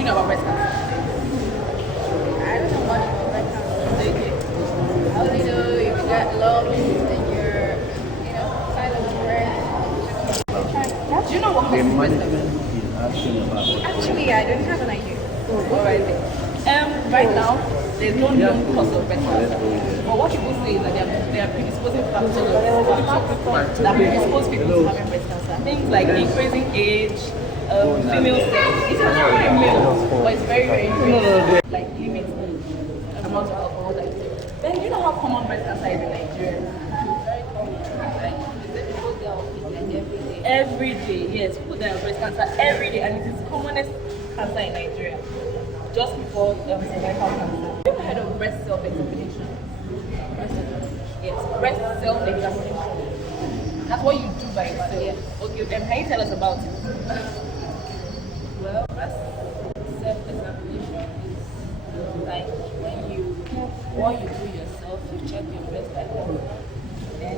do you know about breast cancer? I don't know much about breast cancer. Okay. I only know if you got lumps and you're, side of the breast. Do you know what The causes breast cancer? management is asking about. Actually, I don't have an idea. Alright. Right now, there's no known cause of breast cancer. But what people say is that there are predisposing factors that predispose people to having breast cancer. Things like increasing age, female sex. It's not very male, but it's very, very rare. Like limit amount of alcohol that you take. Then do you know how common breast cancer is in Nigeria? Very common. Like, people get off it like every day. Every day, yes, people die of breast cancer every day, and it is the commonest cancer in Nigeria. Just before cervical cancer. Have you ever heard of breast self-examination? Yes, breast self-examination. That's what you do by yourself. Yeah. Okay, can you tell us about it? Well, breast self-examination is like what you do yourself, you check your breast at home. Then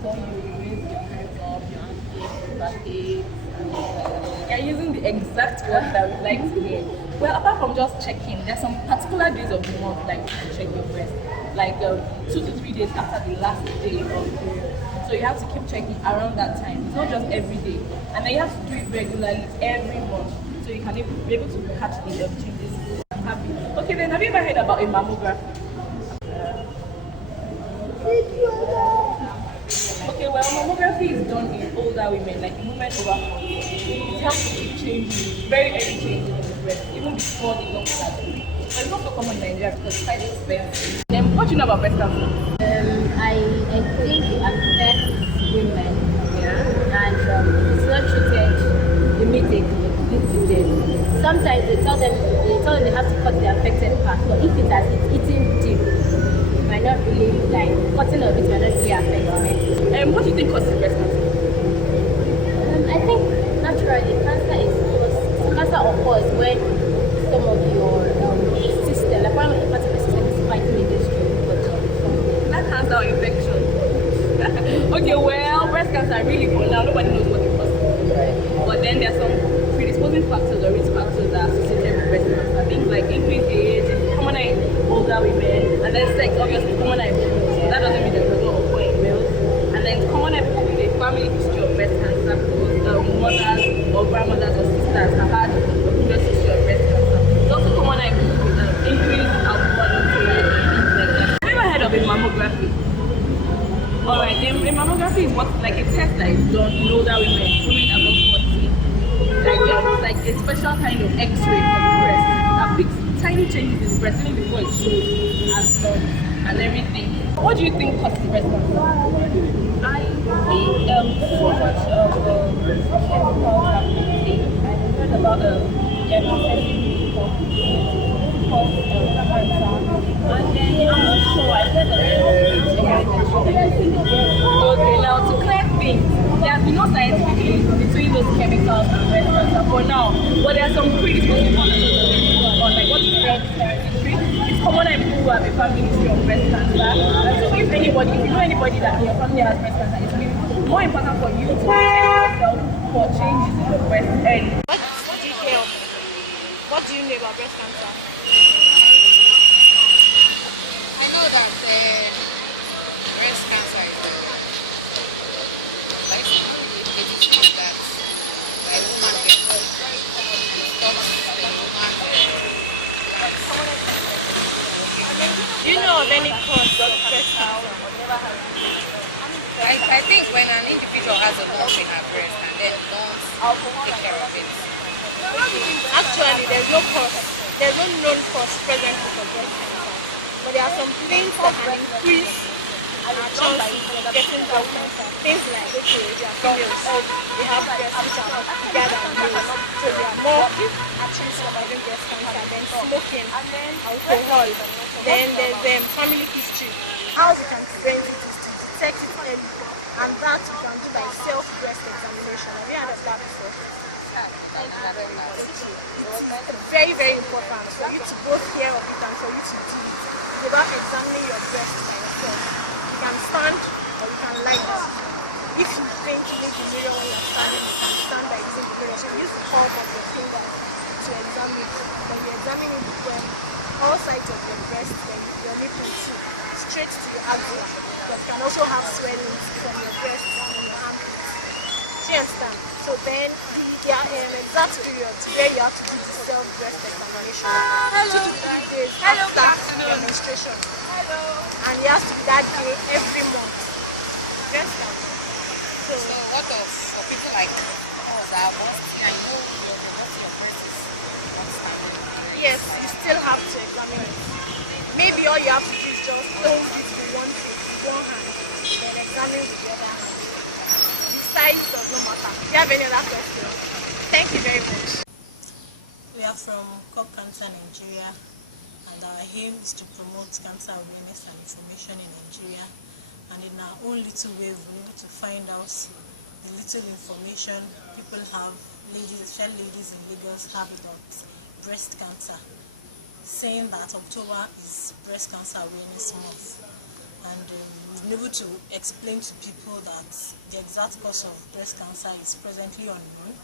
so you raise your hands up, your armpit, backache, and things like that. You're using the exact word that we like to hear. Well, apart from just checking, there's some particular days of the month like to check your breast, like 2 to 3 days after the last day of the period. So you have to keep checking around that time. It's not just every day, and then you have to do it regularly every month, so you can be able to catch the changes and have it. Okay, then have you ever heard about a mammography? Okay, well, mammography is done in older women, like in women over 40. It helps to keep changing, very early changes in the breast, even before the long start. But it's not so common in Nigeria because it's quite expensive. Then, what do you know about breast cancer? I think it affects women, Yeah. and it's not treated immediately. It's treated. Sometimes they tell them they have to cut the affected part, but if it's eating deep, it might not really, like, cutting of it might not really affect men. What do you think causes breast cancer? I think naturally cancer occurs when some of your system, like one of the parts of the system is fighting against your body. That cancer or infection. Okay, well, breast cancer really for now, nobody knows what it causes. Right. But then there are some predisposing factors or risk factors that are associated with breast cancer. Things like increased age, commoner in older women, and then sex, obviously commoner in females. That doesn't mean there's no occur in males. And then it's commoner people with a family history of breast cancer because mothers or grandmothers or sisters have had a previous history of breast cancer. It's also commoner in people with increased alcohol intake and things like that. Have you ever heard of a mammography? Alright, a mammography is what, like a test that is done in older women above 40. It's like a special kind of X-ray for the breast that picks tiny changes in the breast even before it shows as done and everything. What do you think causes breast cancer? I think so much of chemicals that we take. I heard about excessive cause cancer, and then I'm not sure. I said that Okay, now to clear things, there has been no scientific link between those chemicals and breast cancer for now, but there are some predisposing factors on like what you said, it's common in people who have a family history of breast cancer. And so if you know anybody that in your family has breast cancer, it's really more important for you to check yourself for changes in the breast early. What do you know about breast cancer? I know that breast cancer is like a disease that a woman gets. It stops the woman. Do you know of any cause of breast cancer? I think when an individual has a lump in her breast and then don't take care of it. Actually, there's no known cause presently for breast cancer. But there are some things that can increase our chances of getting breast cancer. Things like, okay, they are females, they have breasts which are bigger than males, so they are more at risk of having breast cancer. Then smoking, alcohol, then there's family history. How we can prevent it is to detect it early, and that we can do by self-breast examination. Have you heard of that before? It's very, very important for you to both hear of it and for you to do it without examining your breast by yourself. You can stand or you can lie down. If you think you need the mirror when you're standing, you can stand by using the mirror. So you use the palm of your finger to to examine it. When you examine it, when all sides of your breast, then your nipple too, straight to your axilla. Because you can also have swelling from your breast and your armpit. Do you understand? So then there are exact periods where you have to do the self-breast examination. 2 to 3 days after your menstruation. And it has to be that day every month. Do you understand? So what of for people like us that want I know your breast is constant. Yes, you still have to examine it. Maybe all you have to do is just hold it with one face, with one hand, then examine with the other hand. The size does not matter. Do you have any other questions? Thank you very much. We are from Cop Cancer Nigeria, and our aim is to promote cancer awareness and information in Nigeria. And in our own little way, we need to find out the little information people have, ladies, especially ladies in Lagos, have about breast cancer, saying that October is Breast Cancer Awareness Month. And we've been able to explain to people that the exact cause of breast cancer is presently unknown,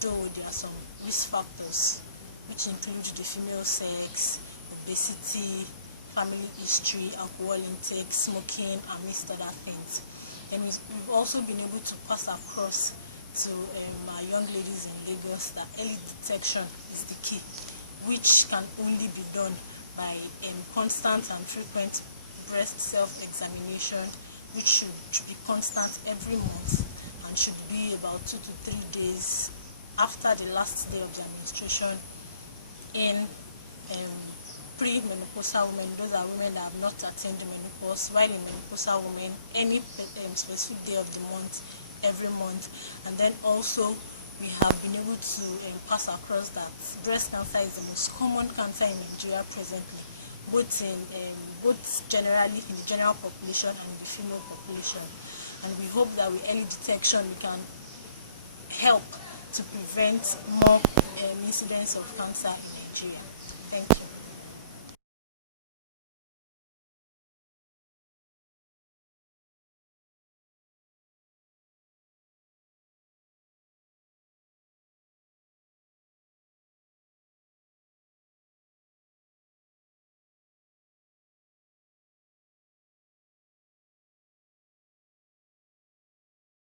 though there are some risk factors, which include the female sex, obesity, family history, alcohol intake, smoking, amidst other things. And we've also been able to pass across to our young ladies in Lagos that early detection is the key, which can only be done by constant and frequent breast self-examination, which should be constant every month and should be about 2 to 3 days after the last day of their menstruation in pre-menopausal women. Those are women that have not attained menopause, while in menopausal women, any specific day of the month, every month. And then also we have been able to pass across that breast cancer is the most common cancer in Nigeria presently, both generally in the general population and the female population. And we hope that with early detection we can help to prevent more incidents of cancer in Nigeria. Thank you.